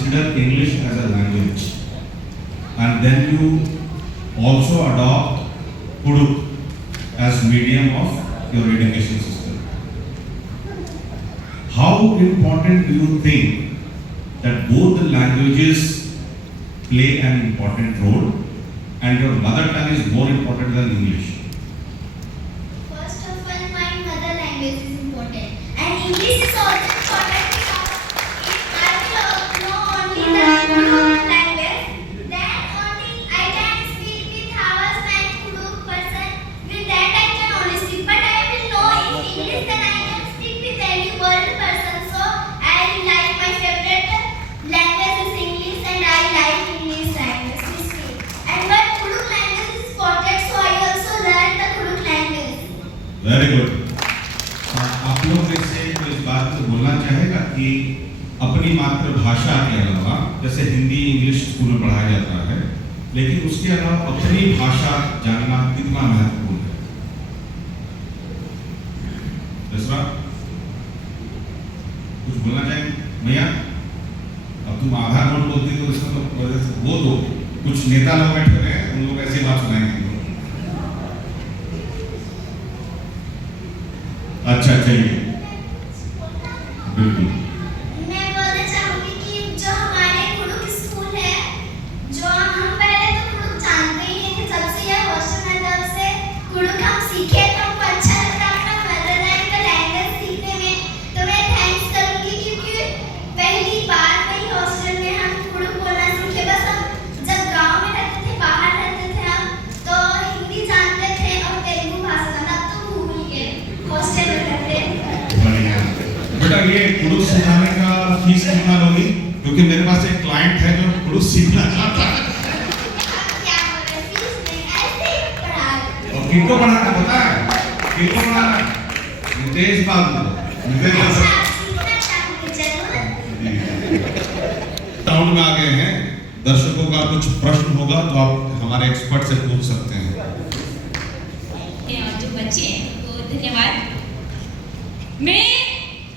consider English as a language, and then you also adopt Kuduk as medium of your education system. How important do you think that both the languages play an important role, and your mother tongue is more important than English? First of all, my mother language is important, and English is also important because if I will know only the Kuduk language, then only I can speak with hours and Kuduk person. With that I can only speak, but I will know in English, then I can speak with any world person. So I like my favorite language is English, and I like English language to speak. And but Kuduk language is important, so I also learn the Kuduk language. Very good. आप लोग में से कोई इस बात को बोलना चाहेगा कि अपनी मातृभाषा के अलावा, जैसे हिंदी इंग्लिश स्कूल में पढ़ाया जाता है, लेकिन उसके अलावा अपनी भाषा जानना कितना महत्वपूर्ण है? दूसरा कुछ बोलना चाहेंगे भैया? अब तुम आधार नोट बोलती तो इसका तो वो तो कुछ नेता लोग बैठे हुए हैं, उन लोग ऐसी बात सुनाएंगे। अच्छा चलिए, बिल्कुल। मैं बोलना चाहूंगी कि जो हमारे कुडुक स्कूल है, जो हम पहले तो कुडुक जानते ही नहीं थे, जब से यह हॉस्टल है तब से कुडुक हम सीखे तो हमको अच्छा लगता है अपना मदर लैंग्वेज सीखने में। तो मैं थैंक्स करूंगी क्योंकि पहली बार वही हॉस्टल में हम कुडुक बोलना सीखे। बस हम जब गांव में रहते थे, बाहर रहते थे हम, तो हिंदी जानते थे और तेलुगु भाषा जानते, अब तो भूल गए हॉस्टल में रहते। बढ़िया। बेटा ये कुडुक सिखाने का फीस कितना लोगी? क्योंकि मेरे पास एक क्लाइंट है जो कुडुक सीखना चाहता है। क्या बोल रहे, फीस नहीं, ऐसे ही पढ़ा रहे। और किनको पढ़ाना पता है? किनको पढ़ाना? नितेश बाबू। नितेश बाबू। अच्छा, सीखना चाहूंगी जरूर। राउंड में आ गए हैं। दर्शकों का कुछ प्रश्न होगा तो आप हमारे एक्सपर्ट से पूछ सकते हैं। और जो बच्चे हैं उनको धन्यवाद। मैं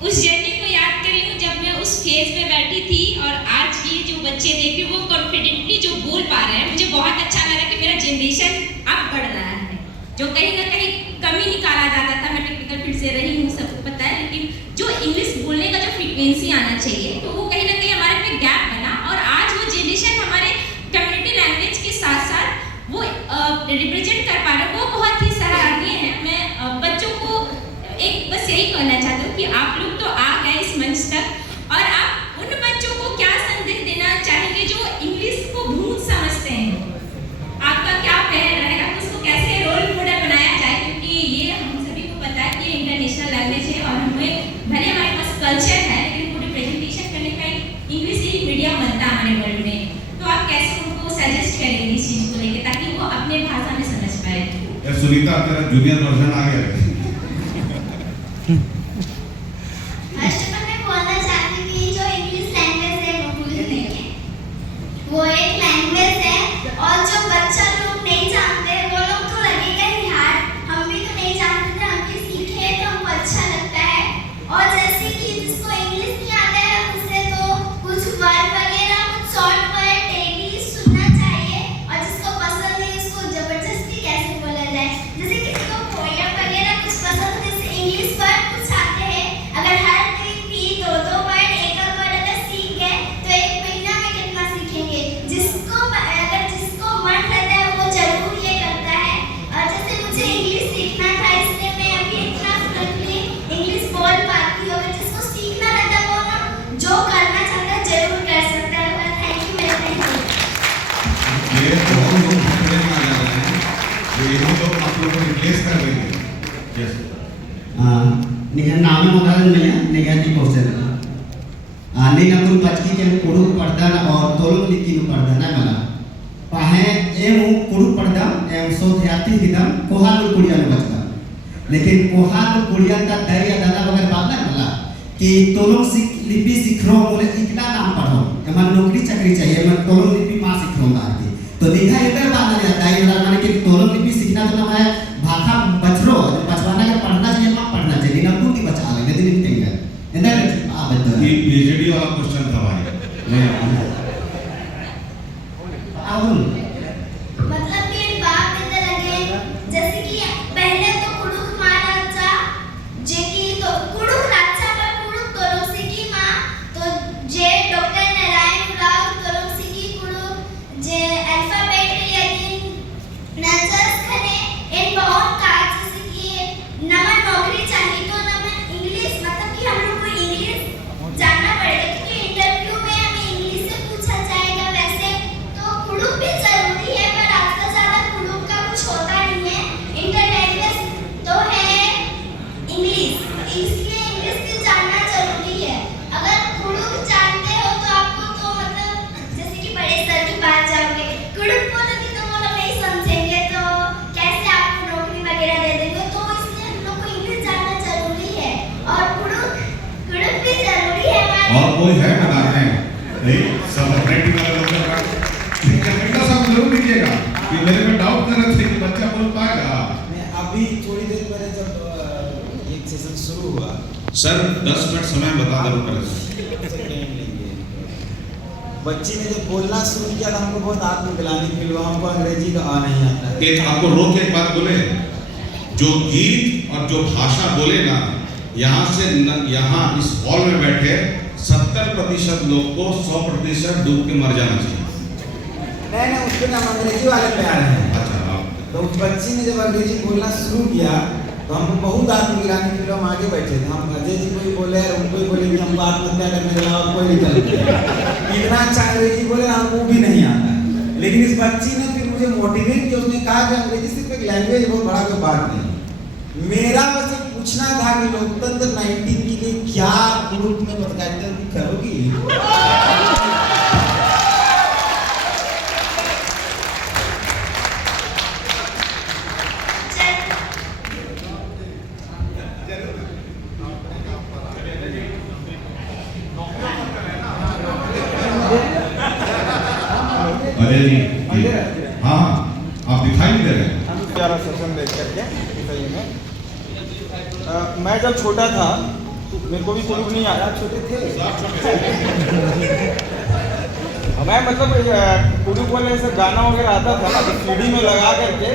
उस जर्नी को याद कर रही हूँ जब मैं उस फेज में बैठी थी, और आज ये जो बच्चे देख रही हूँ वो कॉन्फिडेंटली जो बोल पा रहे हैं। मुझे बहुत अच्छा लगा कि मेरा जनरेशन अब बढ़ रहा है, जो कहीं ना कहीं कमी निकाला जाता था। मैं टेक्निकल फील्ड से रही हूँ, सबको पता है, लेकिन जो इंग्लिश बोलने का जो फ्रीक्वेंसी आना चाहिए, तो वो कहीं ना कहीं हमारे पे गैप बना। और आज वो जनरेशन हमारे कम्युनिटी लैंग्वेज के साथ साथ वो रिप्रेजेंट कर पा रहे हैं, वो बहुत ही सराहनीय है। मैं बच्चों को एक बस यही कहना चाहती हूँ कि आप लोग तो आ गए इस मंच तक, और आप उन बच्चों को क्या संदेश देना चाहेंगे जो इंग्लिश को भूत समझते हैं? आपका क्या पहल रहेगा, उसको कैसे रोल मॉडल बनाया जाए? क्योंकि ये हम सभी को पता है कि ये इंटरनेशनल लैंग्वेज है, और हमें भले हमारे पास कल्चर है, लेकिन पूरी प्रेजेंटेशन करने का एक इंग्लिश ही मीडियम बनता है हमारे वर्ल्ड में। तो आप कैसे उनको सजेस्ट करेंगे इस चीज़ को लेकर, ताकि वो अपने भाषा में समझ पाए? सुनीता, तेरा जूनियर वर्जन आ गया है। फर्स्ट ऑफ ऑल मैं बोलना चाहती हूँ कि जो इंग्लिश लैंग्वेज है वो भूल नहीं है, वो एक लैंग्वेज है, और जो बच्चा लोग नहीं जानते वो लोग तो लगेगा ही हार्ड। हम भी तो नहीं जानते थे, हम भी सीखे तो हमको अच्छा लगता है। और जैसे कि जिसको इंग्लिश नहीं आता है उसे तो कुछ वर्ड वगैरह, कुछ शॉर्ट वर्ड डेली सुनना चाहिए, और जिसको पसंद है उसको जबरदस्ती कैसे बोला जाए। जैसे किसी को पोएम वगैरह कुछ पसंद है, जैसे इंग्लिश वर्ड कुछ आते हैं, अगर हर दिन भी दो वर्ड, एक वर्ड अगर सीख गए तो एक महीना में कितना सीखेंगे। जिसको मन रहता है वो जरूर ये करता है। और जैसे मुझे इंग्लिश सीखना था, इसलिए मैं अभी इतना फ्लुएंटली इंग्लिश बोल पाती हूँ। अगर जिसको सीखना रहता है वो ना जो करना चाहता है जरूर कर सकता है। थैंक यू, मेरा थैंक यू। ये तो हम लोग भूलने में आ जा रहे हैं, जो ये लोग आप लोगों को रिप्लेस कर देंगे। यस। निगह नाम मोदालन में नेगेटिव क्वेश्चन निगह तुम बचकी के कुडुक पढ़दन और तोलुक लिखी नु पढ़दन है मला पाहे एमु कुडुक पढ़दम एम सो ध्याति हिदम कोहालु कुड़िया नु बचका, लेकिन कोहालु कुड़िया का दरिया दादा बगर बात ना मला कि तोलुक लिपि सीखरो बोले इतना नाम पढ़ो, एमन नौकरी चाकरी चाहिए, एमन तोलुक लिपि पा सीखरो बाकी तो निगह इधर बात ना दाई वाला माने कि तोलुक लिपि सीखना तो ना है भाषा बचरो बचवाना का पढ़ना चाहिए, मां पढ़ना चाहिए ना, बुद्धि बचा ले लेकिन नहीं है। इधर आ बता ये पीएचडी वाला क्वेश्चन था भाई। मतलब कि बाप देते लगे जैसे कि पहले तो कुडुक महाराजा जे की तो कुडुक राजा पर कुडुक तोलुसिकी मां तो जे डॉक्टर नारायण राव तोलुसिकी कुडुक जे अल्फाबेट यदि नजर्स खने इन बहुत काज जैसे कि नमन नौकरी चाहिए तो नमन इंग्लिश मतलब कि हम लोग को इंग्लिश जानना पड़ेगा क्योंकि इंटरव्यू में हमें इंग्लिश से पूछा जाएगा वैसे तो कुडुक भी जरूरी है पर आजकल ज्यादा कुडुक का कुछ होता नहीं है इंटर लैंग्वेज तो है इंग्लिश इसलिए इंग्लिश भी जानना जरूरी है अगर कुडुक जानते हो तो आपको तो मतलब जैसे कि बड़े सर की बात जाओगे कुडुक बोलोगे तो वो लोग नहीं समझेंगे तो कैसे आपको नौकरी वगैरह दे देंगे तो इसलिए हम लोग को इंग्लिश जानना जरूरी है और कुडुक भी जरूरी है और कोई है मैदान में नहीं सब अपने टीम वाले लोग का कमेंट सब जरूर लीजिएगा कि मेरे में डाउट कर रहे थे कि बच्चा बोल पाएगा। मैं अभी थोड़ी देर पहले जब एक सेशन शुरू हुआ सर 10 मिनट समय बता दो पहले बच्ची ने जब बोलना शुरू किया था हमको बहुत आत्मग्लानि फील हुआ हमको अंग्रेजी का आ नहीं आता है। एक आपको रोक के एक बात बोले जो गीत और जो भाषा बोले ना यहाँ से यहाँ इस हॉल में बैठे 70% लोग को 100% डूब के मर जाना चाहिए। नहीं उसके नाम अंग्रेजी वाले पे आ रहे हैं। अच्छा तो उस बच्ची ने जब अंग्रेजी बोलना शुरू किया तो हमको बहुत आत्मग्लानि फील हुआ हम आगे बैठे थे हम अजय जी कोई बोले और उनको ही बोले कि हमको आत्महत्या करने के अलावा कोई निकल इतना अच्छा अंग्रेजी बोले हमको भी नहीं आता लेकिन इस बच्ची ने फिर मुझे मोटिवेट किया उसने कहा कि अंग्रेजी सिर्फ एक लैंग्वेज बहुत बड़ा कोई बात नहीं मेरा बस एक पूछना था कि लोकतंत्र 19 के लिए क्या ग्रुप में बताते करोगी अजय जी हाँ आप दिखाई नहीं दे रहे हैं। प्यारा सेशन देख करके सही में मैं जब छोटा था मेरे को भी कुडुक नहीं आया छोटे थे मैं मतलब कुडुक वाले ऐसे गाना वगैरह आता था ना सीडी में लगा करके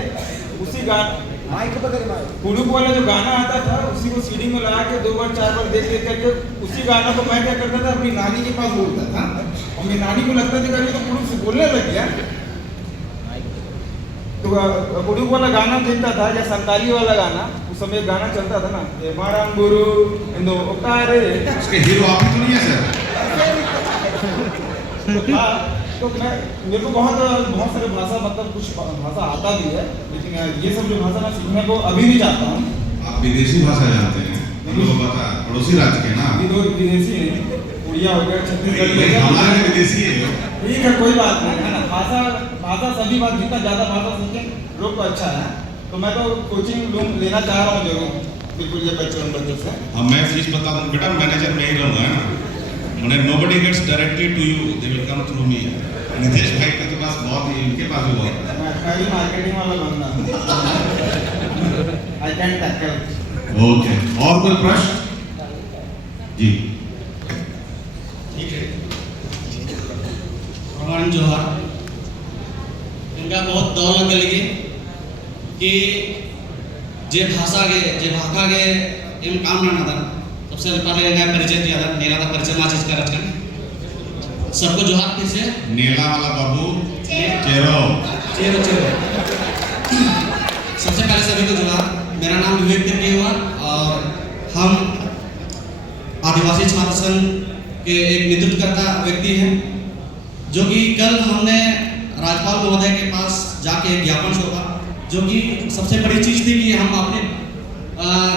उसी गाना माइक पकड़ माइक कुडुक वाला जो गाना आता था उसी को सीडी में लगा के 2 बार 4 बार देख करके उसी गाना को मैं क्या करता था अपनी नानी के पास बोलता था और मेरी नानी को लगता था कि तो कुडुक से बोलने लग गया तो कुडुक वाला गाना देखता था या संताली वाला गाना उस समय गाना चलता था ना ये माराम गुरु इंदो ओकारे उसके हीरो आप ही तो नहीं है सर। तो मैं मेरे को बहुत सारे भाषा मतलब कुछ भाषा आता भी है लेकिन ये सब जो भाषा मैं सीखने को अभी भी चाहता हूँ। आप विदेशी भाषा जानते हैं हम लोग बता पड़ोसी राज्य के ना अभी तो विदेशी है उड़िया हो गया छत्तीसगढ़ी हो गया हमारे भी विदेशी है ठीक है कोई बात नहीं है ना भाषा सभी बात जितना ज़्यादा भाषा सीखें लोग को अच्छा है तो मैं तो कोचिंग रूम लेना चाह रहा हूँ जरूर बिल्कुल ये बच्चों से। अब मैं चीज बता दूं बेटा मैनेजर में ही रहूंगा ना मैंने nobody gets directly to you they will come through me Nitesh भाई के पास बहुत ही इनके पास भी बहुत है। मैं भी मार्केटिंग वाला बंदा आई कैन टैकल। ओके और कोई प्रश्न जी ठीक है भगवान जोहार इनका बहुत दौलत गलिए कि जे भाषा के इन काम ना था सबसे पहले नया परिचय दिया था नेला का परिचय माचिस का रचना सबको जोहार फिर से नेला वाला बाबू चेरो सबसे पहले सभी को जोहार मेरा नाम विवेक तिर्की हुआ और हम आदिवासी छात्र संघ के एक नेतृत्वकर्ता व्यक्ति हैं जो कि कल हमने राज्यपाल महोदय के पास जाके एक ज्ञापन सौंपा जो कि सबसे बड़ी चीज़ थी कि हम अपने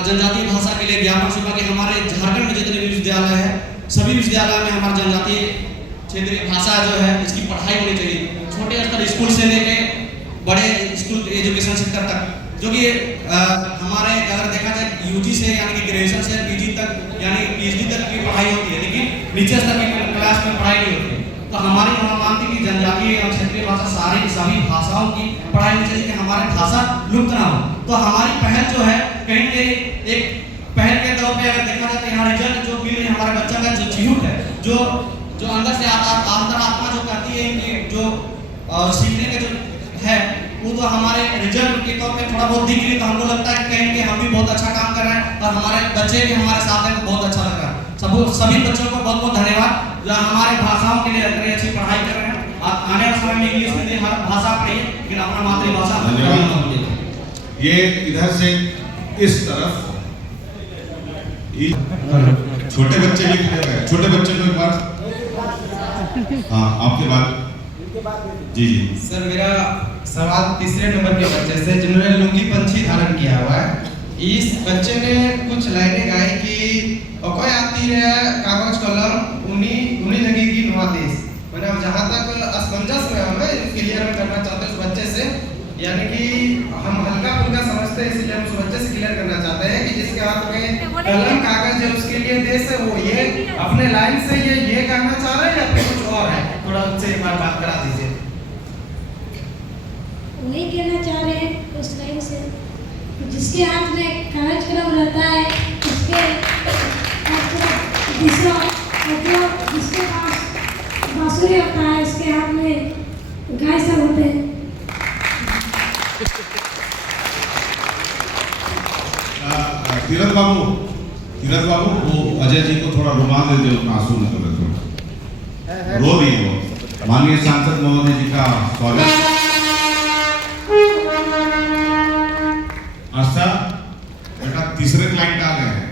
जनजातीय भाषा के लिए ज्ञापन सौंपा कि हमारे झारखंड में जितने भी विश्वविद्यालय है सभी विश्वविद्यालय में हमारे जनजातीय क्षेत्रीय भाषा जो है इसकी पढ़ाई होनी चाहिए छोटे स्तर स्कूल से लेके बड़े स्कूल एजुकेशन सेक्टर तक जो कि हमारे अगर देखा जाए यूजी से यानी कि ग्रेजुएशन से पीजी तक यानी पीएचडी तक की पढ़ाई होती है लेकिन नीचे स्तर की क्लास में पढ़ाई नहीं होती तो हमारी मानती कि जनजातीय और क्षेत्रीय भाषा सभी भाषाओं की पढ़ाई होनी चाहिए कि हमारी भाषा लुप्त ना हो तो हमारी पहल जो है कहीं ना कहीं एक पहल के तौर पे अगर देखा जाए तो यहाँ रिजल्ट जो मिल रही है हमारे बच्चा का जो चिह्न है जो अंदर से आ और सीखने का जो है वो तो हमारे रिजल्ट के तौर पे थोड़ा बहुत दिख रही है, तो हमको लगता है कहीं कि हम भी बहुत अच्छा काम कर रहे हैं और हमारे बच्चे भी हमारे साथ हैं, तो बहुत अच्छा लग रहा है। सभी बच्चों को बहुत बहुत धन्यवाद जो हमारे भाषाओं के लिए इतनी अच्छी पढ़ाई कर रहे हैं। आने वाले समय में इंग्लिश हिंदी हर भाषा पढ़िए, लेकिन अपना मातृभाषा धन्यवाद। ये इधर से इस तरफ छोटे बच्चे भी खड़े हुए हैं, छोटे बच्चे को एक बार, हाँ आपके बाद जी जी सर मेरा सवाल तीसरे नंबर के बच्चे से जिन्होंने लुंगी पंछी धारण किया हुआ है। इस बच्चे ने कुछ लाइनें गाई कि ओको आती है कागज कलम उन्हीं लगेगी नवादेश। मैंने अब जहाँ तक असमंजस में हमें क्लियर में करना चाहते हैं उस बच्चे से, यानी कि हम हल्का फुल्का समझते हैं, इसलिए हम उस बच्चे से क्लियर करना चाहते हैं कि जिसके हाथ में कलम कागज है उसके लिए देश है, वो ये अपने लाइन से ये कहना चाह रहे हैं या फिर कुछ और है? थोड़ा उनसे एक बार बात करा दीजिए। वही कहना चाह रहे हैं उस लाइन से, जिसके हाथ में कागज कलम रहता है उसके दूसरा मतलब जिसके पास बांसुरी होता है उसके हाथ में गाय सब होते हैं। तीरथ बाबू वो अजय जी को थोड़ा रुमाल दे दे, उतना आंसू निकल रहे थोड़ा रो रही है वो। माननीय सांसद महोदय जी का स्वागत। आस्था बेटा तीसरे क्लाइंट आ गए हैं,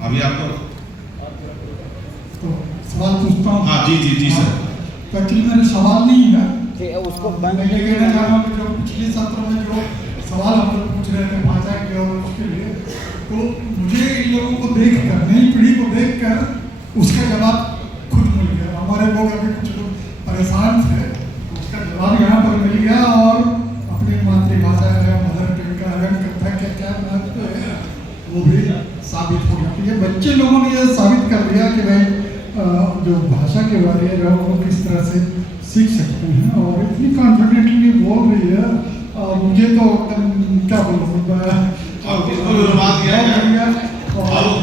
अभी आपको तो सवाल पूछता हूँ। हाँ जी सर। तो एक्चुअली मेरे सवाल नहीं है, उसको मैं ये कहना चाह रहा हूँ कि जो पिछले सत्र में जो सवाल हम लोग पूछ रहे थे भाषा के और उसके लिए, तो मुझे इन लोगों को देख कर, नई पीढ़ी को देख कर उसका जवाब खुद मिल गया। हमारे लोग अभी कुछ लोग परेशान थे, उसका जवाब यहाँ पर मिल गया और अपनी मातृभाषा है मदर टंग का रंग करता क्या क्या महत्व है वो भी साबित हो गया। तो ये बच्चे लोगों ने ये साबित कर दिया कि भाई जो भाषा के बारे में वो किस तरह से सीख सकते हैं और इतनी कॉन्फिडेंटली बोल रही है। मुझे तो क्या बोलूँ,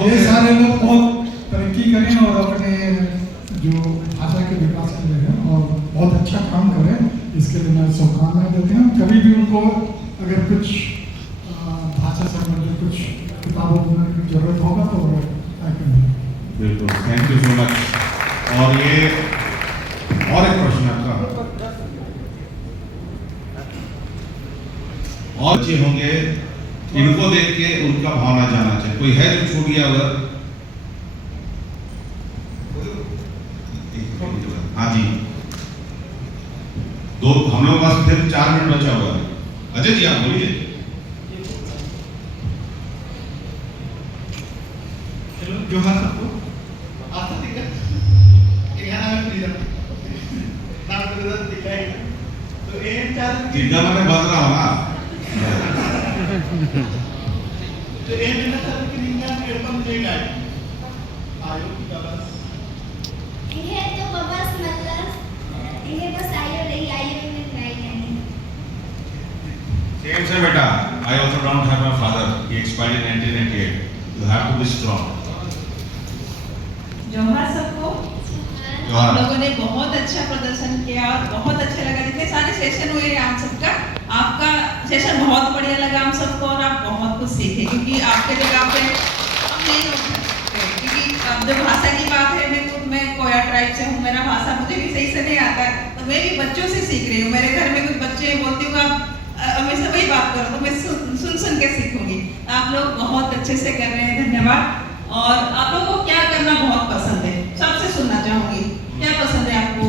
ये सारे लोग बहुत तरक्की करें और अपने जो भाषा के विकास के लिए और बहुत अच्छा काम करें, इसके लिए मैं शुभकामनाएं देते हैं। कभी भी उनको अगर कुछ भाषा संबंधित कुछ किताबों की जरूरत होगा तो बिल्कुल, थैंक यू सो मच। और ये और एक प्रश्न आपका और अच्छे होंगे, इनको देख के उनका भावना जानना चाहिए। कोई है जो छूट गया उधर? हाँ जी, दो हम लोग पास फिर 4 मिनट बचा हुआ है। अजय जी आप बोलिए। हेलो जोहार सबको। आता दिखा तो एक चार जितना मैंने बज रहा हूँ ना तो एक मिनट तक की निंदा पेपर देगा आयो की बस ये तो बस मतलब ये बस आयो में ट्राई करनी। सेम से बेटा, I also don't have my father. He expired in 1988. You have to be strong. जोहार सबको। जोहार। आप लोगों ने बहुत अच्छा प्रदर्शन किया और बहुत अच्छा लगा। जितने सारे सेशन हुए आप सबका, आपका सेशन बहुत बढ़िया लगा हम सबको और आप बहुत कुछ सीखे, क्योंकि आपके जगह पे हम नहीं हो सकते, क्योंकि अब जो भाषा की बात है, मैं कोया ट्राइब से हूँ, मेरा भाषा मुझे भी सही से नहीं आता है, तो मैं भी बच्चों से सीख रही हूँ। मेरे घर में कुछ बच्चे बोलती हूँ आप हमेशा वही बात करो, तो मैं सुन के सीखूंगी। आप लोग बहुत अच्छे से कर रहे हैं, धन्यवाद। और आप लोगों को क्या करना बहुत पसंद है, सबसे सुनना चाहूंगी, क्या पसंद है आपको?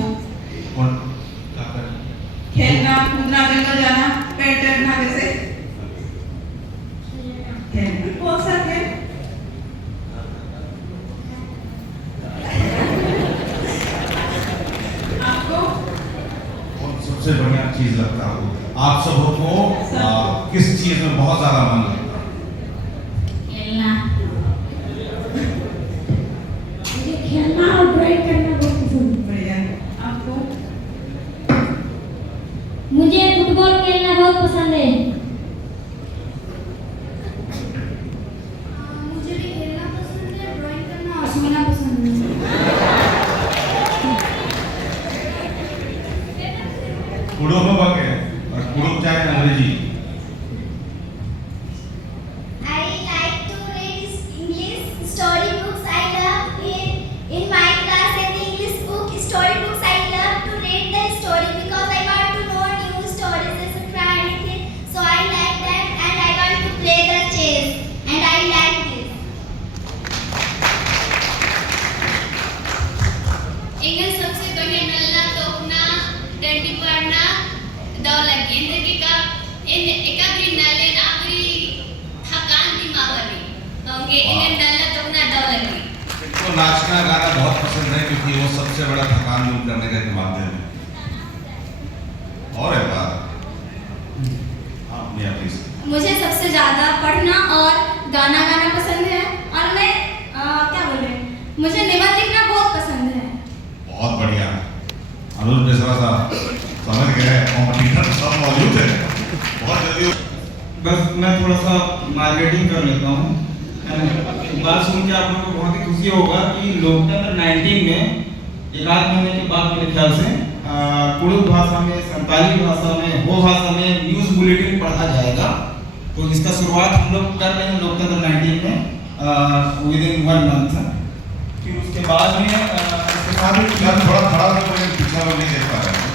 खेलना, कूदना, जंगल जाना, पेड़ चढ़ना, जैसे खेलना। कौन सा खेल? आपको सबसे बढ़िया चीज लगता है आप सबों को किस चीज में बहुत ज्यादा मन लगता है? खेलना, मुझे खेलना और ड्राइंग करना बहुत पसंद है। बढ़िया। आपको? मुझे फुटबॉल खेलना बहुत पसंद है। मुझे भी खेलना पसंद है, ड्राइंग करना और सोना पसंद है। कुड़ुम है और कुड़ुम चाहे अंग्रेजी। I like to read English story books. I love in my class in the English book story books. I love to read the story because I want to know new stories, etc. anything. So I like that, and I want to play the chess, and I like this. English सबसे बढ़िया नल्ला तोपना डंडी पड़ना दौलत जिंदगी का इन एका भी नले नागरी थकान दिमागरी होंगे इन्हें नल्ला तोपना दौलत इनको नाचना गाना बहुत पसंद है क्योंकि वो सबसे बड़ा थकान दूर करने का एक माध्यम है। और है बात हाँ मियां प्लीज। मुझे सबसे ज़्यादा पढ़ना और गाना गाना पसंद है, और मैं क्या बोले, मुझे निबंध लिखना बहुत पसंद है। बहुत बढ़िया अनुज मिश्रा साहब समझ गए, कॉम्पिटिटर सब मौजूद है, बहुत जल्दी। बस मैं थोड़ा सा मार्केटिंग कर लेता हूँ। बात सुन के आप लोगों को बहुत ही खुशी होगा कि लोकतंत्र 19 में एक आध महीने के बाद मेरे ख्याल से कुड़ुक भाषा में, संताली भाषा में, हो भाषा में न्यूज़ बुलेटिन पढ़ा जाएगा। तो इसका शुरुआत हम लोग कर रहे हैं लोकतंत्र 19 में विदिन 1 मंथ। फिर उसके बाद में थोड़ा खड़ा होकर पीछे लोग नहीं देख पा रहे हैं।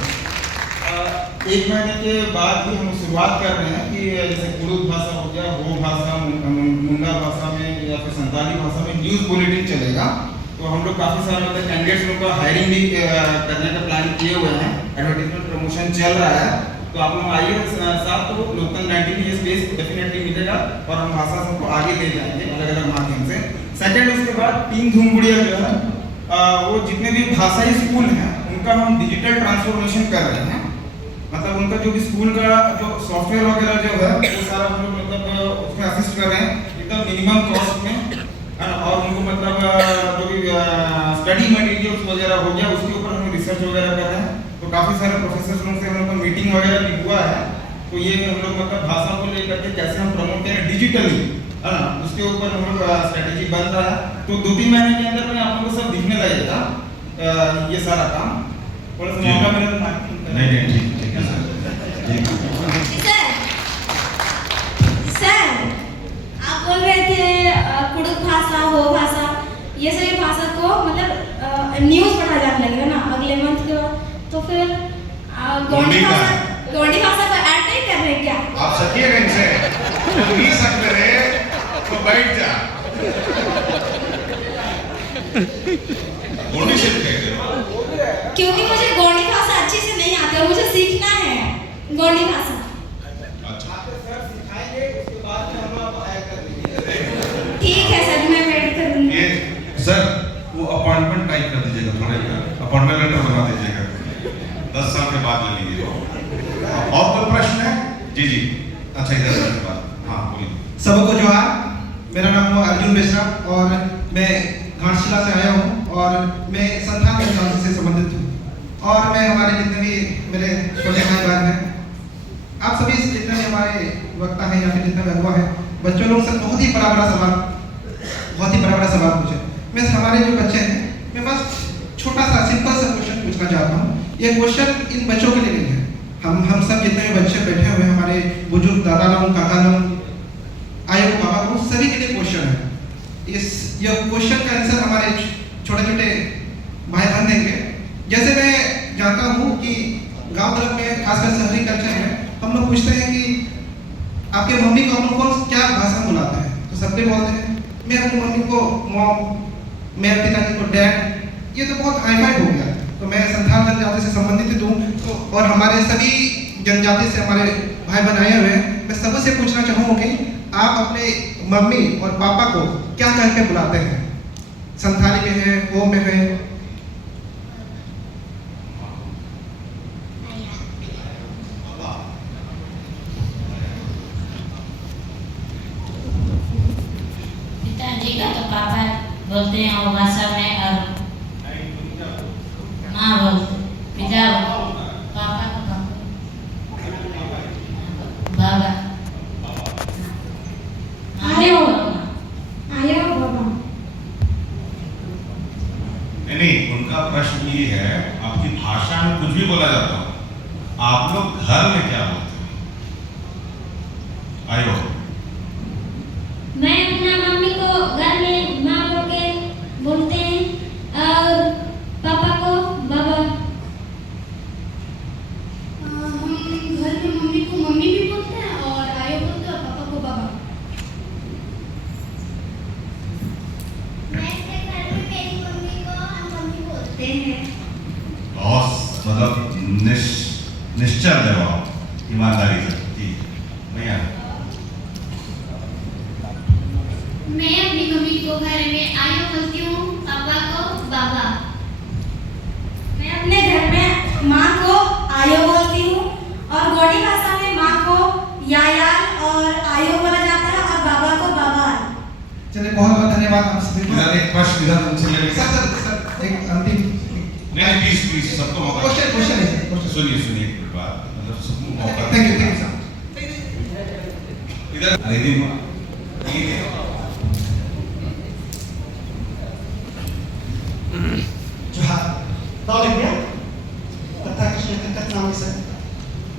1 महीने के बाद भी हम शुरुआत कर रहे हैं कि जैसे कुड़ुक भाषा हो गया, हो भाषा, मुंडा भाषा में या फिर संताली भाषा में न्यूज़ बुलेटिन चलेगा। तो हम लोग काफ़ी सारे मतलब कैंडिडेट्स लोग का हायरिंग भी करने का प्लान किए हुए हैं, एडवर्टाइजमेंट प्रमोशन चल रहा है। तो आप लोग आइए साथ, तो लोकतंत्र 19 में ये स्पेस डेफिनेटली मिलेगा और हम भाषा सबको आगे ले जाएंगे अलग अलग माध्यम से। सेकेंड, उसके बाद टीम धूमगुड़िया जो है वो जितने भी भाषाई स्कूल हैं उनका हम डिजिटल ट्रांसफॉर्मेशन कर रहे हैं। मतलब उनका जो भी स्कूल का जो सॉफ्टवेयर वगैरह जो है वो सारा हम लोग मतलब उसमें असिस्ट कर रहे हैं एकदम मिनिमम कॉस्ट में, और उनको मतलब जो भी स्टडी मटेरियल्स वगैरह हो गया उसके ऊपर हम रिसर्च वगैरह कर रहे हैं। तो काफ़ी सारे प्रोफेसर लोग से हम लोग का मीटिंग वगैरह भी हुआ है। तो ये हम लोग मतलब भाषा को लेकर के कैसे हम प्रमोट करें डिजिटली, है ना, उसके ऊपर हम लोग स्ट्रेटेजी बन रहा है। तो 2-3 महीने के अंदर में आप लोगों को सब दिखने लगेगा ये सारा काम। थोड़ा सा मौका मिले तो नहीं ठीक है सर, सर आप बोल रहे थे कुड़ुक भाषा, हो भाषा, ये सभी भाषा को मतलब न्यूज़ पढ़ा जाने लगेगा ना अगले मंथ के बाद। तो फिर गोंडी भाषा पर ऐड नहीं कर रहे क्या? आप सकिएगा इनसे, नहीं सकते रहे तो बैठ जा। गोंडी से क्योंकि मुझे गोंडी भाषा अच्छे से नहीं आती और मुझे सीखना है गोंडी भाषा। ठीक है सर, मैं वेट करूंगी। सर वो अपॉइंटमेंट टाइप कर दीजिएगा, थोड़ा अपॉइंटमेंट लेटर बना दीजिएगा, 10 साल के बाद ले लीजिए। और कोई प्रश्न है? जी अच्छा इधर के बाद हाँ बोलिए। सबको जोहार, मेरा नाम अर्जुन मिश्रा और मैं घाटशिला से आया हूँ और मैं संथाल जनजाति से संबंधित हूँ। और मैं हमारे जितने भी मेरे छोटे भाई बहन हैं, आप सभी जितने भी हमारे वक्ता हैं या फिर जितने भी अगुआ हैं, बच्चों लोग से बहुत ही बड़ा सवाल पूछे। मैं हमारे जो बच्चे हैं, मैं बस छोटा सा सिंपल सा क्वेश्चन पूछना चाहता हूँ। ये क्वेश्चन इन बच्चों के लिए नहीं है, हम सब जितने भी बच्चे बैठे हुए हैं, हमारे बुजुर्ग दादा लोग, काका लोग, आए को बाबा को, सभी के लिए क्वेश्चन है। ये क्वेश्चन का आंसर हमारे छोटे छोटे भाई बहन देंगे। जैसे मैं जानता हूँ कि गांव तरफ में, खासकर शहरी कल्चर में, हम लोग पूछते हैं कि आपके मम्मी को हम लोग क्या भाषा बुलाते हैं, तो सबके बोलते हैं मैं अपनी मम्मी को मॉम, मेरे पिताजी को डैड। ये तो बहुत हाईफाई हो गया। तो मैं संथाल जनजाति से संबंधित हूँ, तो और हमारे सभी जनजाति से हमारे भाई बहन आए हुए हैं। मैं सबसे पूछना चाहूँगा कि आप अपने मम्मी और पापा को क्या कह के बुलाते हैं? संथाली में है, वो में है? पिताजी का तो पापा बोलते हैं वो भाषा में, और माँ बोलते पिता, पापा को बाबा। नहीं, उनका प्रश्न ये है आपकी भाषा में कुछ भी बोला जाता हो आप लोग घर में क्या बोलते हैं? आयो मैं अपना मम्मी को घर में माँ बोल के बोलते हैं और पापा को बाबा। हम घर में मम्मी को मम्मी भी बोलते हैं और आयो बोलते हैं और पापा को बाबा। मैं अपने घर में मेरी मम्मी को हम मम्मी बोलते हैं। बहुत मतलब निश्चय जवाब, ईमानदारी से जी भैया। मैं अपनी मम्मी को घर में आयो बोलती हूँ, पापा को बाबा। मैं अपने घर में माँ को आयो बोलती हूँ और गोंडी भाषा में माँ को यायाल और आयो बोला जाता है और बाबा को बाबा। चलिए बहुत बहुत धन्यवाद आप सभी को। इधर एक प्रश्न इधर उनसे ले लेंगे। सर एक अंतिम नहीं प्लीज सबको मौका क्वेश्चन है सर। सुनिए एक बात, मतलब सबको मौका थैंक यू सर। इधर अरे ठीक है। जोहार तौलिया कथा कृष्ण कथा नाम से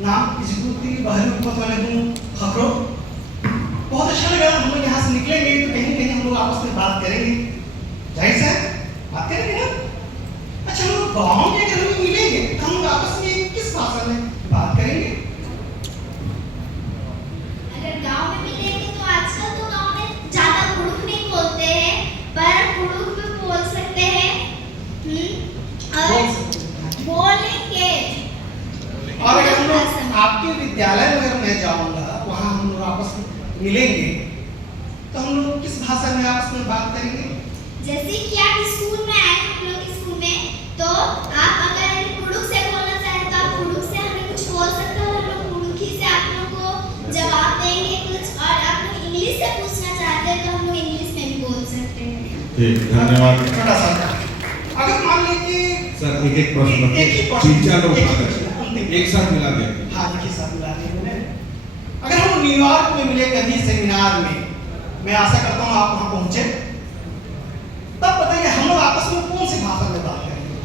नाम इजकुती बाहर ऊपर वाले दूं खबरों बहुत अच्छा लगा। हम लोग यहाँ से निकलेंगे तो कहीं कहीं हम लोग आपस में बात करेंगे, जाहिर सा बात करेंगे ना। अच्छा हम लोग गाँव के अगर हम मिलेंगे तो हम लोग आपस में किस भाषा में बात करेंगे? अगर गांव में मिलेंगे तो आजकल तो गांव में ज्यादा कुड़ुक नहीं बोलते हैं, पर कुड़ुक भी बोल सकते हैं। और बोलेंगे। और अगर हम लोग आपके विद्यालय में अगर मैं जाऊंगा वहाँ हम लोग आपस में मिलेंगे तो हम लोग किस भाषा में आपस में बात करेंगे? जैसे कि आप स्कूल में आए हम लोग स्कूल में, तो आप अगर कुड़ुक से बोलना चाहें तो आप कुड़ुक से हमें कुछ बोल सकते हो, हम लोग कुड़ुकी से आप लोग को जवाब देंगे कुछ। और आप लोग इंग्लिश से पूछना चाहते हैं तो हम लोग इंग्लिश में भी बोल सकते हैं। ठीक, धन्यवाद। छोटा सा अगर मान लीजिए सर एक प्रश्न तीन चार लोग एक साथ मिला दे। हाँ एक ही साथ मिला दिया। अगर हम न्यूयॉर्क में मिले कभी सेमिनार में, मैं आशा करता हूँ आप वहाँ पहुँचे, तब बताइए हम लोग आपस में कौन सी भाषा में बात करेंगे?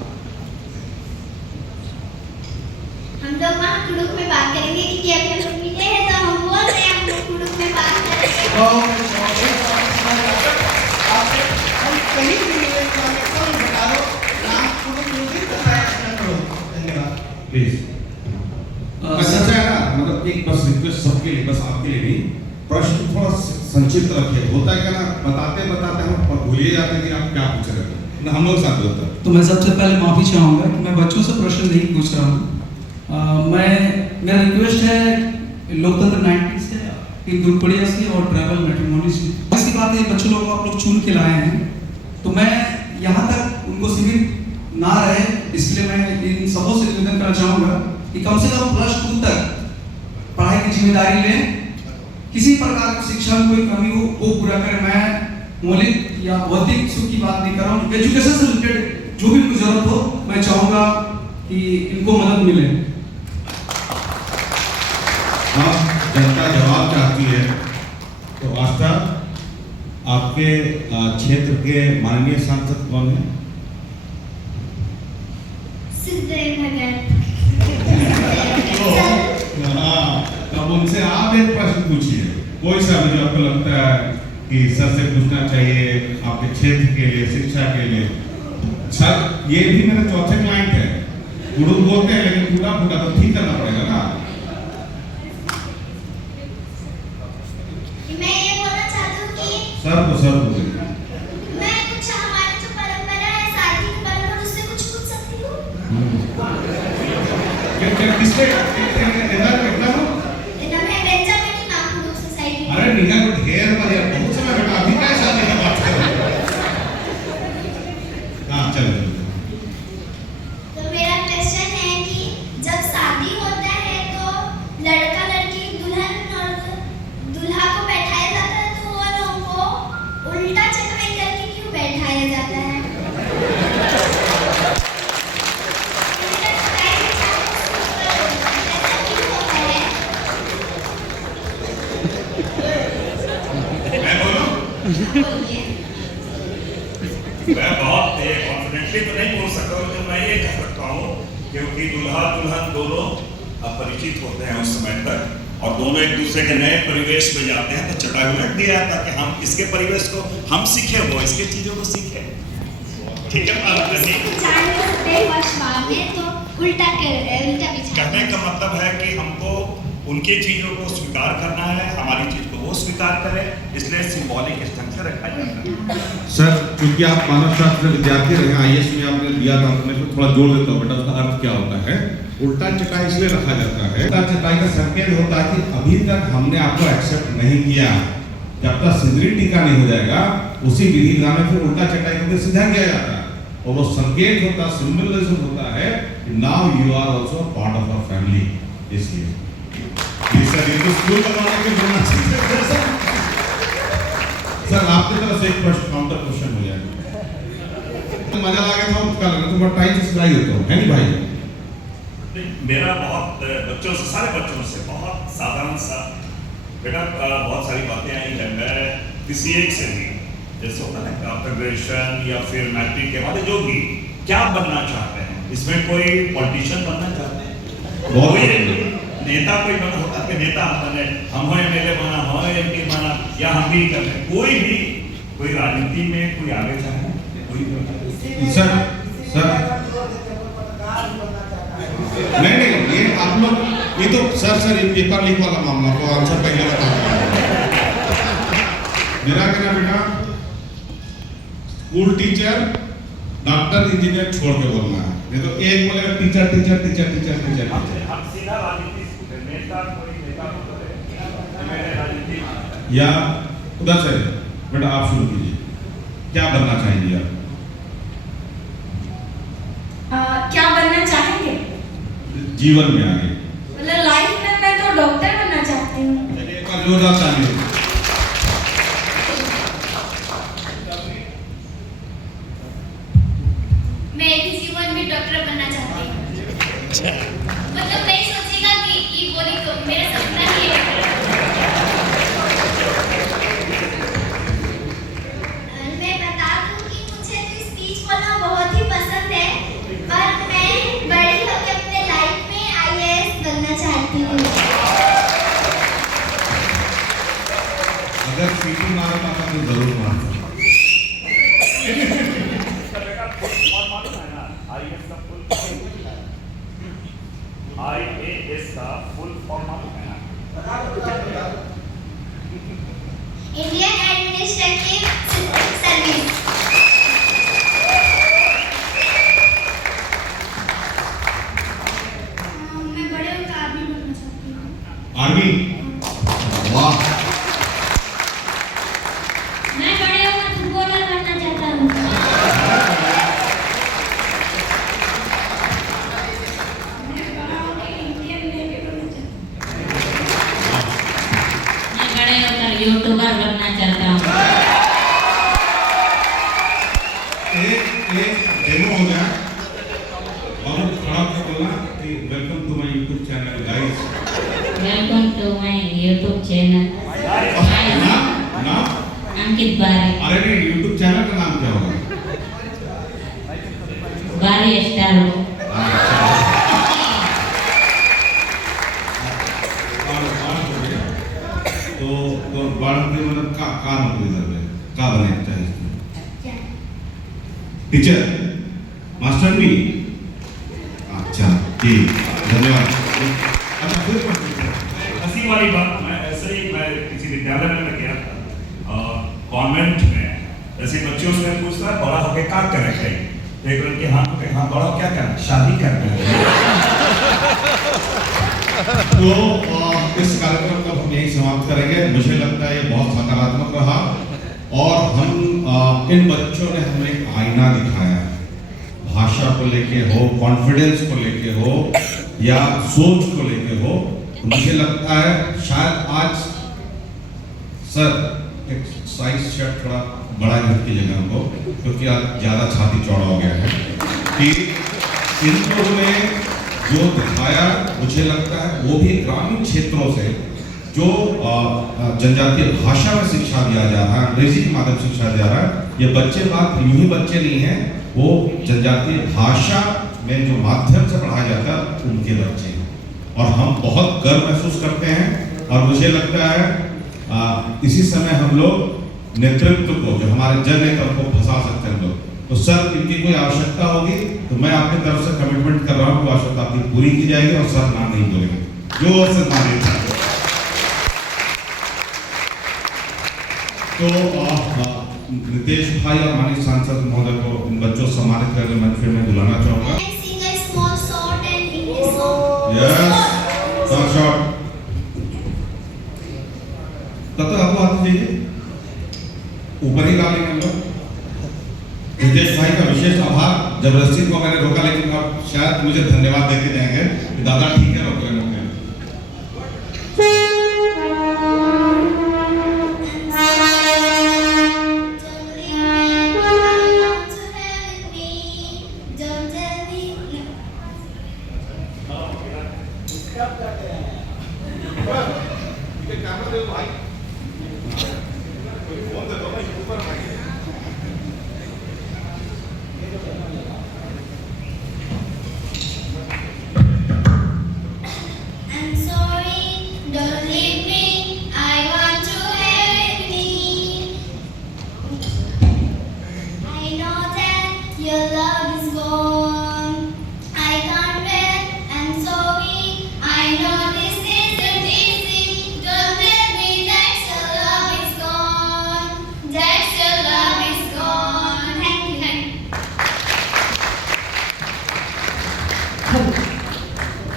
हम लोग वहाँ कुड़ुक में बात करेंगे क्योंकि अभी हम लोग मिले हैं तो हम बोल रहे हैं हम लोग कुड़ुक में बात करेंगे। हम कहीं भी मिले तो हमें कम बता दो, नाम कुड़ुक म्यूजिक तथा एक्शन करो। धन्यवाद। प्लीज सच्चा है ना, मतलब एक बस रिक्वेस्ट सबके लिए, बस आपके लिए नहीं, प्रश्न थोड़ा संक्षिप्त रखिए। होता है क्या ना, बताते हम भूल ही जाते हैं कि आप क्या पूछ रहे थे ना, हम लोग साथ होता है। तो मैं सबसे पहले माफ़ी चाहूँगा कि मैं बच्चों से प्रश्न नहीं पूछ रहा हूँ। मेरा रिक्वेस्ट है लोकतंत्र 90 से, इन दुर्पड़िया से और ट्रैवल मैट्रिमोनी से। इसकी बात है बच्चों लोगों को आप लोग चुन के लाए हैं, तो मैं यहाँ तक उनको सीमित ना रहे, इसलिए मैं इन सबों से निवेदन करना चाहूँगा कि कम से कम +2 तक पढ़ाई की जिम्मेदारी लें। किसी प्रकार की शिक्षा में कोई कमी हो वो पूरा करें। मैं मौलिक या भौतिक सुख की बात नहीं कर रहा हूँ, एजुकेशन से रिलेटेड जो भी इनको जरूरत हो मैं चाहूँगा कि इनको मदद मिले। हाँ, जनता जवाब चाहती है तो आस्था आपके क्षेत्र के माननीय सांसद कौन है? सुखदेव भगत। अब उनसे आप एक प्रश्न पूछिए, कोई सा भी जो आपको लगता है कि सर से पूछना चाहिए आपके क्षेत्र के लिए, शिक्षा के लिए। सर ये भी मेरा चौथे क्लाइंट है, कुड़ुक बोलते हैं लेकिन टूटा फूटा तो ठीक करना पड़ेगा ना। मैं ये बोलना चाहती हूँ कि सर बोलिए। मैं कुछ हमारी जो परंपरा है, शादी की परंपरा, उससे कुछ पूछ सकती हूँ? किससे इधर कितना हो? इधर है बेंजामिन नागपुर सोसाइटी। अरे निगाह को ढेर मारिया, बहुत समय बेटा, अभी क्या शादी की बात कर रहे हो? हाँ चलो। तो मेरा क्वेश्चन है कि जब शादी होता है तो लड़का लड़की दुल्हन और दूल्हा को बैठाया जाता है, तो वो लोगों को उल्टा चटाई करके क्यों बैठाया जाता है? मैं बहुत कॉन्फिडेंटली तो नहीं बोल सकता हूँ, लेकिन मैं ये कह सकता हूँ क्योंकि दूल्हा दुल्हन दोनों अपरिचित होते हैं उस समय तक और दोनों एक दूसरे के नए परिवेश में जाते हैं तो चटाई उलट दिया ताकि हम इसके परिवेश को हम सीखे, वो इसके चीजों को सीखे। ठीक है, कहने का मतलब है कि हमको उनकी चीजों को स्वीकार करना है, हमारी चीज को वो स्वीकार करें, इसलिए सिंबॉलिक स्ट्रक्चर रखा जाता है। सर, क्योंकि आप मानव शास्त्र विद्यार्थी रहे, IAS में आपने दिया था, मैं थोड़ा जोड़ देता हूँ बेटा, उसका अर्थ क्या होता है। उल्टा चटाई इसलिए रखा जाता है, उल्टा चटाई का संकेत होता है कि अभी तक हमने आपको एक्सेप्ट नहीं किया, जब तक सिंदूरी टीका नहीं हो जाएगा उसी विधि विधान में फिर उल्टा चटाई को सीधा किया जाता है और वो संकेत होता है, सिंबलिज्म होता है कि now you are also part of our family. इसलिए ये स्कूल बनवाने के बोलना चाहिए। सर, आपकी तरफ से एक प्रश्न काउंटर क्वेश्चन हो जाएगा। मजा लगा था उसका, लगा तो टाइम से सिलाई देता हूँ, है नहीं भाई? मेरा बहुत बच्चों से, सारे बच्चों से बहुत साधारण सा बेटा, बहुत सारी बातें आई है। मैं किसी एक से भी जैसे होता है आफ्टर ग्रेजुएशन या फिर मैट्रिक के बाद जो भी क्या बनना चाहते हैं, इसमें कोई पॉलिटिशियन बनना चाहते हैं, कोई नेता कोई बना होता है, नेता बने, हम हो MLA बना, हो MP बना, या हम भी करते हैं, कोई राजनीति में कोई आगे चाहे, कोई सर नहीं, ये आप लोग, ये तो सर ये पेपर लीक वाला मामला को आंसर पहले बता। मेरा कहना बेटा, स्कूल टीचर, डॉक्टर, इंजीनियर छोड़ के बोलना है, नहीं तो एक बोलेगा teacher teacher teacher teacher teacher. हम सीधा राजनीति नेता, कोई नेता राजनीति या उधर से बेटा आप शुरू कीजिए, क्या बनना चाहेंगे आप? क्या बनना चाहेंगे जीवन में आगे? मतलब लाइफ में मैं तो डॉक्टर बनना चाहती हूँ। चलिए एक बार जोरदार ताली। मैं भी जीवन में डॉक्टर बनना चाहती हूँ। मतलब नहीं सोचेगा कि ये बोली तो मेरा सपना ही है। मैं बता दूं कि मुझे तो स्पीच बोलना बहुत ही पसंद है, पर मैं बड़ी होकर अपने लाइफ में IAS बनना चाहती हूँ। अगर सीटी मार पाता तो जरूर मारता। IAS का फुल फॉर्म मालूम है ना? Indian administrative service. मैं बड़े होकर आर्मी बनना चाहती हूँ। आर्मी? वाह। मैं बड़े होकर फुटबॉलर बनना चाहता हूँ। यूट्यूबर बनना चाहता हूँ। एक डेमो हो गया और खड़ा होकर बोलना कि welcome to my YouTube channel guys. Welcome to my YouTube channel. नाम अंकित बारी। अरे नहीं, यूट्यूब चैनल का नाम क्या होगा? बारी स्टार। तो बाढ़ में मतलब का नौकरी कर रहे, का बने चाहिए? टीचर, मास्टर भी? अच्छा जी, धन्यवाद। अच्छा फिर हंसी वाली बात, मैं ऐसे ही मैं किसी विद्यालय में गया था कॉन्वेंट में, ऐसे बच्चों से पूछता है बड़ा होके क्या करना चाहिए, एक लड़के हाँ बड़ा हो क्या करना, शादी करना है। तो इस कार्यक्रम को हम यही समाप्त करेंगे। मुझे लगता है ये बहुत सकारात्मक रहा और हम इन बच्चों ने हमें एक आईना दिखाया, भाषा को लेके हो, कॉन्फिडेंस को लेके हो या सोच को लेके हो। तो मुझे लगता है शायद आज सर एक साइज शर्ट थोड़ा बड़ा घट की जगह हमको, क्योंकि आज ज़्यादा छाती चौड़ा हो गया है, कि इन लोगों ने जो दिखाया मुझे लगता है वो भी ग्रामीण क्षेत्रों से जो जनजातीय भाषा में शिक्षा दिया जा रहा है, अंग्रेजी के माध्यम से शिक्षा दिया जा रहा है। ये बच्चे बात यूं ही बच्चे नहीं हैं, वो जनजातीय भाषा में जो माध्यम से पढ़ाया जाता है उनके बच्चे हैं। और हम बहुत गर्व महसूस करते हैं। और मुझे लगता है इसी समय हम लोग नेतृत्व को, जो हमारे जन नेता को फंसा सकते हैं लोग। तो सर, इनकी कोई आवश्यकता होगी तो मैं आपकी तरफ से कमिटमेंट कर रहा हूँ कि आवश्यकता आपकी पूरी की जाएगी और सर ना नहीं बोलेंगे, जो सर माने। तो नितेश भाई और माननीय सांसद महोदय को इन बच्चों को सम्मानित करने मंच पे मैं बुलाना चाहूँगा। तब तक आपको हाथ दीजिए, ऊपर ही ला लेंगे हम लोग। नितेश भाई का विशेष आभार। जबरदस्ती को मैंने रोका, लेकिन आप शायद मुझे धन्यवाद देके जाएंगे कि दादा ठीक है, रोक लेंगे।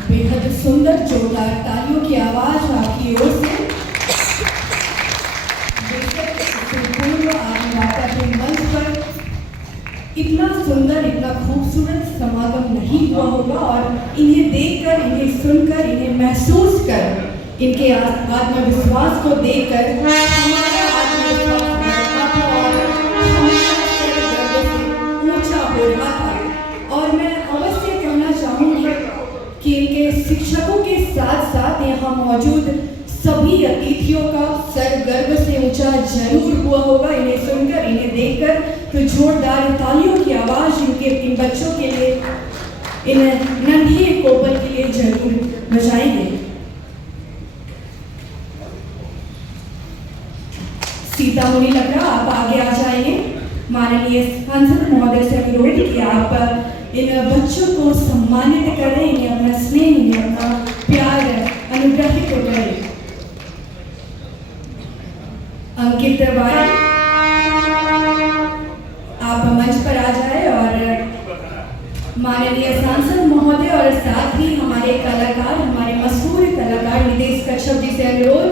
बेहद सुंदर जोरदार तालियों की आवाज आपकी ओर से। मंच पर इतना सुंदर, इतना खूबसूरत समागम नहीं हुआ होगा और इन्हें देखकर, इन्हें सुनकर, इन्हें महसूस कर, इनके आत्मविश्वास को देखकर हमारा आत्मविश्वास ऊंचा हो रहा था। और मैं अवश्य कहना चाहूँगी कि इनके शिक्षकों के साथ साथ यहाँ मौजूद सभी अतिथियों का सर गर्व से ऊंचा जरूर हुआ होगा इन्हें सुनकर, इन्हें देखकर। तो जोरदार तालियों की आवाज इन बच्चों के लिए, इन नन्हे कोपल के लिए जरूर बजाएंगे। सीतामढ़ी लकड़ा, आप आगे आ जाइए। माननीय सांसद महोदय से अनुरोध कि आप इन बच्चों को सम्मानित करें, इन्हें अपना स्नेह, इन्हें अपना प्यार अनुग्रहित करें। अंकित भाई, आप मंच पर आ जाए और माननीय सांसद महोदय और साथ ही हमारे कलाकार, हमारे मशहूर कलाकार नितेश कश्यप जी से अनुरोध,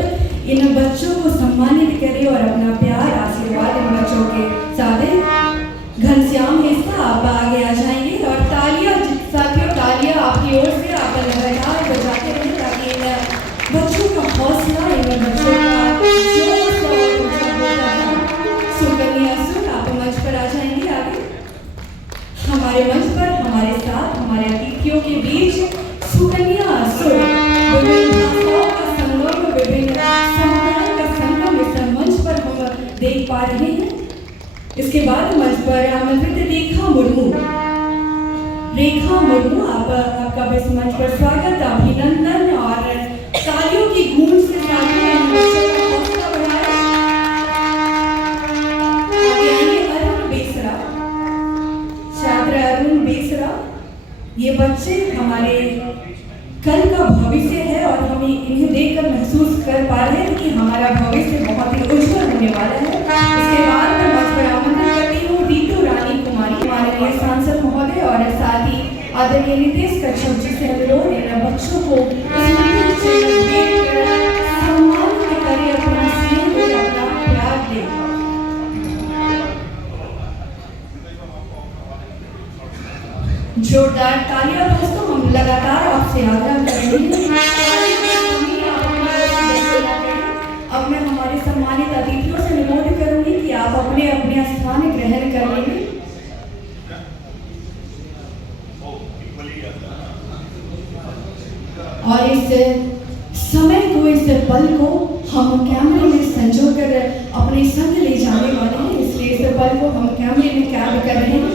इन बच्चों को सम्मानित करें और अपना प्यार, आशीर्वाद इन बच्चों के साथ दें। घनश्याम हिस्सा, आप आगे आ जाएंगे और तालियां, साथियों तालियां आपकी ओर से आप लगातार बजाते रहें ताकि इन बच्चों का हौसला, इन बच्चों का सुकन्या सुर, आप मंच पर आ जाएंगे आगे। हमारे मंच पर हमारे साथ, हमारे अतिथियों के बीच सुकन्या सुर, विभिन्न भाषाओं का संगम, विभिन्न समुदायों का संगम इस मंच पर हम देख पा रहे हैं। इसके बाद मंच पर आमंत्रित रेखा मुर्मू। रेखा मुर्मू, आपका भी इस मंच पर स्वागत, अभिनंदन और तालियों की गूंज से हौसला बढ़ाए। अरुण बेसरा, छात्र अरुण बेसरा, ये बच्चे हमारे कल का भविष्य है और हम इन्हें देखकर महसूस कर पा रहे हैं कि हमारा भविष्य बहुत ही उज्जवल होने वाला है। इसके बाद मैं मंच पर आमंत्रित करती हूँ रीतू रानी कुमारी, माननीय सांसद महोदय और साथ ही आदरणीय नितेश कश्यप जी से अनुरोध, इन बच्चों को सम्मानित करें, अपना स्नेह, अपना प्यार दें। जोरदार तालियां दोस्तों, हम लगातार आपसे आग्रह करेंगे। अब मैं हमारे सम्मानित अतिथियों से अनुरोध करूंगी कि आप अपने अपने स्थान ग्रहण कर लेंगे। और इस समय को, इस पल को हम कैमरे में संजो कर अपने संग ले जाने वाले हैं, इसलिए इस पल को हम कैमरे में कैद कर रहे हैं।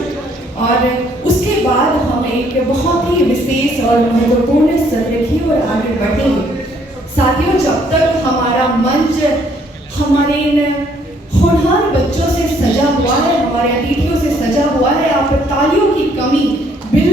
और उसके बाद हम एक बहुत ही विशेष और महत्वपूर्ण सत्र की ओर आगे मंच हमारे इन होनहार बच्चों से सजा हुआ है, हमारे अतिथियों से सजा हुआ है। आप तालियों की कमी बिल्कुल